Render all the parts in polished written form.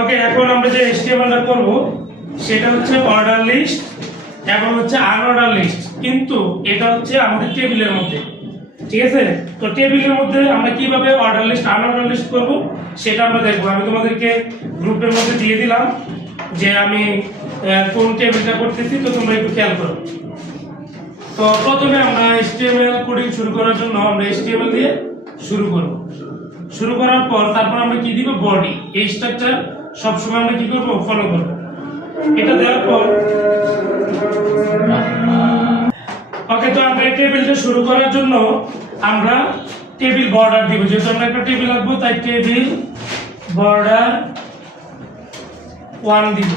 ওকে, এখন আমরা যে HTML-টা করব সেটা হচ্ছে অর্ডার লিস্ট এবং হচ্ছে আনঅর্ডার লিস্ট, কিন্তু এটা হচ্ছে আমাদের টেবিলের মধ্যে। ঠিক আছে, তো টেবিলের মধ্যে আমরা কিভাবে অর্ডার লিস্ট আনঅর্ডার লিস্ট করব সেটা আমরা দেখব। আমি তোমাদেরকে গ্রুপের মধ্যে দিয়ে দিলাম যে আমি কোন টেবিলটা করতেছি, তো তোমরা একটু খেয়াল করো। তো প্রথমে আমরা HTML কোডিং শুরু করার জন্য আমরা HTML দিয়ে শুরু করব। শুরু করার পর তারপর আমরা কি দিব, বডি। এই স্ট্রাকচার সবসময় আমরা কি করব, ফলো করব। এটা দেওয়ার পর ওকে, তো আমরা এই টেবিলটা শুরু করার জন্য আমরা টেবিল বর্ডার দিব। যেহেতু আমরা একটা টেবিল রাখবো তাই টেবিল বর্ডার 1 দিব।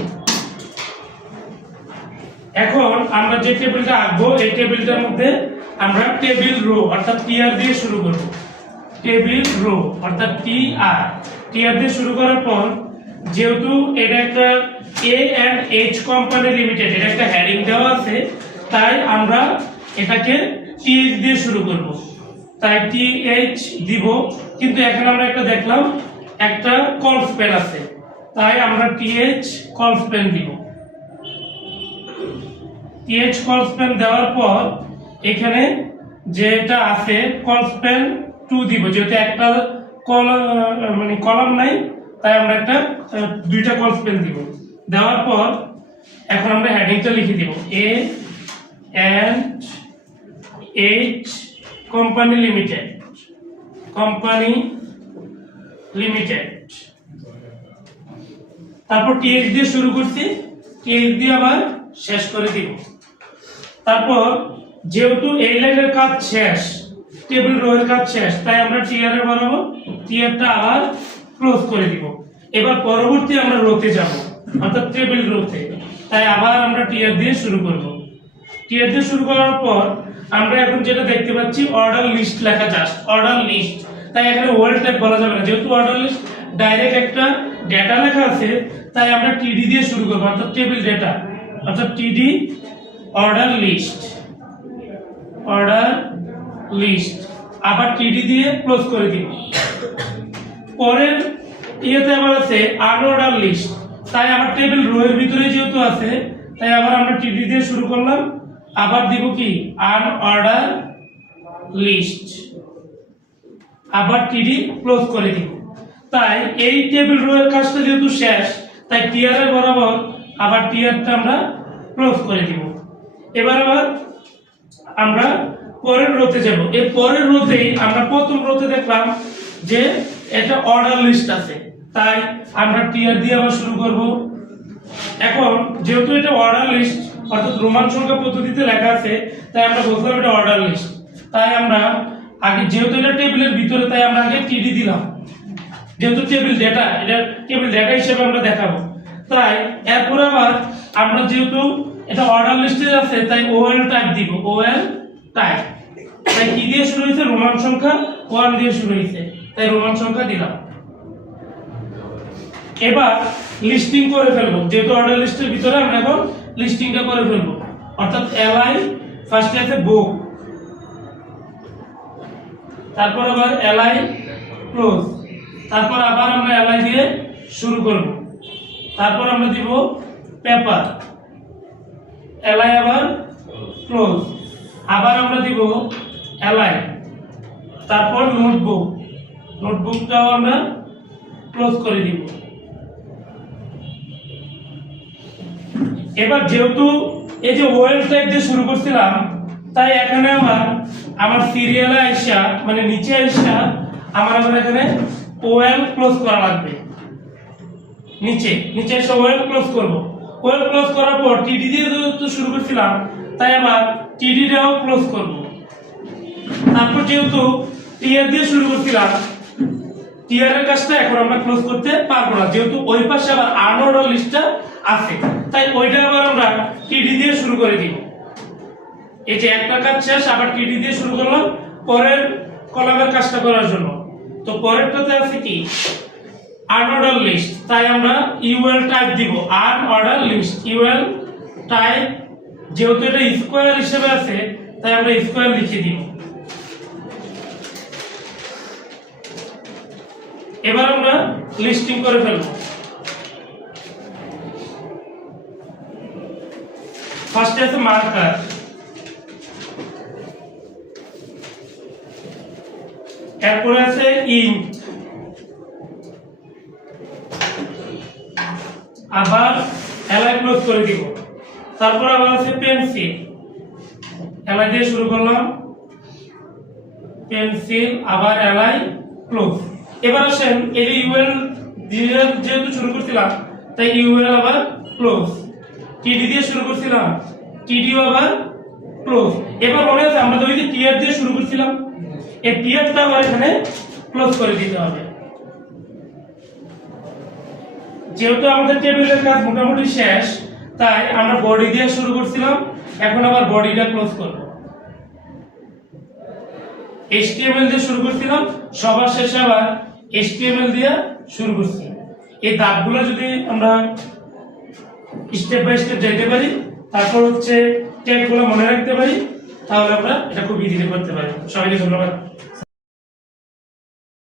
এখন আমরা যে টেবিলটা আঁকবো এই টেবিলটার মধ্যে আমরা টেবিল রো অর্থাৎ টিআর দিয়ে শুরু করব। টেবিল রো অর্থাৎ টিআর দিয়ে শুরু করার পর যেহেতু এটা একটা A&H কোম্পানি লিমিটেড, এটা একটা হেডিং দেওয়া আছে, তাই আমরা এটাকে TH দিয়ে শুরু করব। তাই TH দিব, কিন্তু এখানে আমরা একটা দেখলাম একটা কল স্পেল আছে, তাই আমরা TH কল স্পেল দিব। TH কল স্পেল দেওয়ার পর এখানে যেটা আছে কল স্পেল 2 দিব, যেহেতু একটা কলাম নাই তাই আমরা একটা দুইটা কল স্পেল দিব। দেওয়ার পর এখন আমরা হেডিংটা লিখে দিব A&H কোম্পানি লিমিটেড, তারপর TH দিয়ে শুরু করছি, TH দিয়ে আবার শেষ করে দিব। তারপর যেহেতু এই লাইনের কাজ শেষ, টেবিল রো এর কাজ শেষ, তাই আমরা টিআর এর বানাবো, টিআরটা আবার ক্লোজ করে দিব। এবার পরবর্তী আমরা রোতে যাব অর্থাৎ টেবিল রোতে, তাই আবার আমরা টিআর দিয়ে শুরু করব। টিআর দিয়ে শুরু করার পর আমরা এখন যেটা দেখতে পাচ্ছি অর্ডার লিস্ট লেখা, জাস্ট অর্ডার লিস্ট, তাই এখানে ওয়ার্ড টাইপ বলা যাবে না। যেহেতু অর্ডার লিস্ট ডাইরেক্ট একটা ডেটা লেখা আছে, তাই আমরা টিডি দিয়ে শুরু করব অর্থাৎ টেবিল ডেটা, অর্থাৎ টিডি অর্ডার লিস্ট আবার টিডি দিয়ে ক্লোজ করে দিব। পরের ইয়েতে আবার আছে আনঅর্ডার লিস্ট, তাই আবার টেবিল রো এর ভিতরে যেহেতু আছে তাই আবার আমরা টিডি দিয়ে শুরু করলাম, আবার দিব কি আনঅর্ডার লিস্ট, আবার টিডি ক্লোজ করে দিব। তাই এই টেবিল রো এর কাজটা যেহেতু শেষ, তাই টিআর এর বরাবর আবার টিআরটা আমরা ক্লোজ করে দিব। এবার আবার আমরা পরের রোতে যাব। এই পরের রোতেই আমরা প্রথম রোতে দেখলাম যে এটা অর্ডার লিস্ট আছে, তাই আমরা টিআর দিয়ে আবার শুরু করব। এখন যেহেতু এটা অর্ডার লিস্ট অর্থাৎ রোমান সংখ্যা পদ্ধতিতে লেখা আছে, তাই আমরা বললাম এটা অর্ডার লিস্ট, তাই আমরা আগে যেহেতু এটা টেবিলের ভিতরে তাই আমরা আগে টিডি দিলাম, যেহেতু টেবিল ডেটা, এটা টেবিল ডেটা হিসেবে আমরা দেখাবো। তাই এরপর আবার আমরা যেহেতু এটা অর্ডার লিস্টে আছে তাই ওএল টাইপ দিব, ওএল টাইপ। তাই কি দিয়ে শুরু হয়েছে, রোমান সংখ্যা 1 দিয়ে শুরু হয়েছে, তাই রোমান সংখ্যা দিলাম। এবার লিস্টিং করে ফেলবো, যেহেতু অর্ডার লিস্টের ভিতরে আমরা এখন লিস্টিংটা করে ফেলবো, অর্থাৎ এলআই ফার্স্টে আছে বুক, তারপর আবার এলআই ক্লোজ, তারপর আবার আমরা এলআই দিয়ে শুরু করব, তারপর আমরা দিব পেপার, এলআই আবার ক্লোজ, আবার আমরা দিব এলআই, তারপর নোটবুকটাও আমরা ক্লোজ করে দিব। এবার যেহেতু এই যে ওয়েল টাইপ দিয়ে শুরু করছিলাম, তাই এখানে আমার সিরিয়ালে আইসা মানে নিচে আইসা আমার আবার এখানে ওয়েল ক্লোজ করা লাগবে। নিচে এসে ওয়েল ক্লোজ করব। ওয়েল ক্লোজ করার পর টিডি দিয়ে তো শুরু করছিলাম, তাই আবার টিডিটাও ক্লোজ করব। তারপর যেহেতু টিআর দিয়ে শুরু করছিলাম, টিআর এর কাজটা এখন আমরা ক্লোজ করতে পারবো না, যেহেতু ওই পাশে আবার আনঅর্ডার লিস্টটা আছে, তাই ওইটা আবার আমরা টিডি দিয়ে শুরু করে দিব। এই যে একটা কাজ শেষ, আবার টিডি দিয়ে শুরু করলাম পরের কলামের কাজটা করার জন্য। তো পরেরটাতে আছে কি আনঅর্ডার লিস্ট, তাই আমরা ইউএল টাইপ দিব, আনঅর্ডার লিস্ট ইউএল টাইপ, যেহেতু এটা স্কয়ার হিসেবে আছে তাই আমরা স্কয়ার লিখে দিব। এবার আমরা লিস্টিং করে ফেলব। ফার্স্টে আছে মার্কার, এরপরে আছে ইঙ্ক, আবার এলাই ক্লোজ করে দিব। তারপর আবার আছে পেন্সিল, এলাই দিয়ে শুরু করলাম, পেন্সিল আবার এলাই ক্লোজ। এবার আসেন এই যে ইউএল দিয়ে যেহেতু শুরু করছিলাম তাই ইউএল আবার ক্লোজ, টিডি দিয়ে শুরু করছিলাম, টিডিও আবার ক্লোজ। এবার মনে আছে আমরা তো ওই যে টিআর দিয়ে শুরু করছিলাম, এই টিআরটা আবার এখানে ক্লোজ করে দিতে হবে। যেহেতু আমাদের টেবিলের কাজ মোটামুটি শেষ তাই আমরা বডি দিয়ে শুরু করছিলাম, এখন আবার বডিটা ক্লোজ করব। HTML দিয়ে শুরু করছিলাম, সবার শেষে আবার HTML দিয়ে শুরু করছি। এই ধাপগুলো যদি আমরা স্টেপ বাই স্টেপ যেতে পারি, তারপর হচ্ছে ট্যাগগুলো মনে রাখতে পারি, তাহলে আমরা এটা খুব ইজিলি করতে পারি। সবাইকে ধন্যবাদ।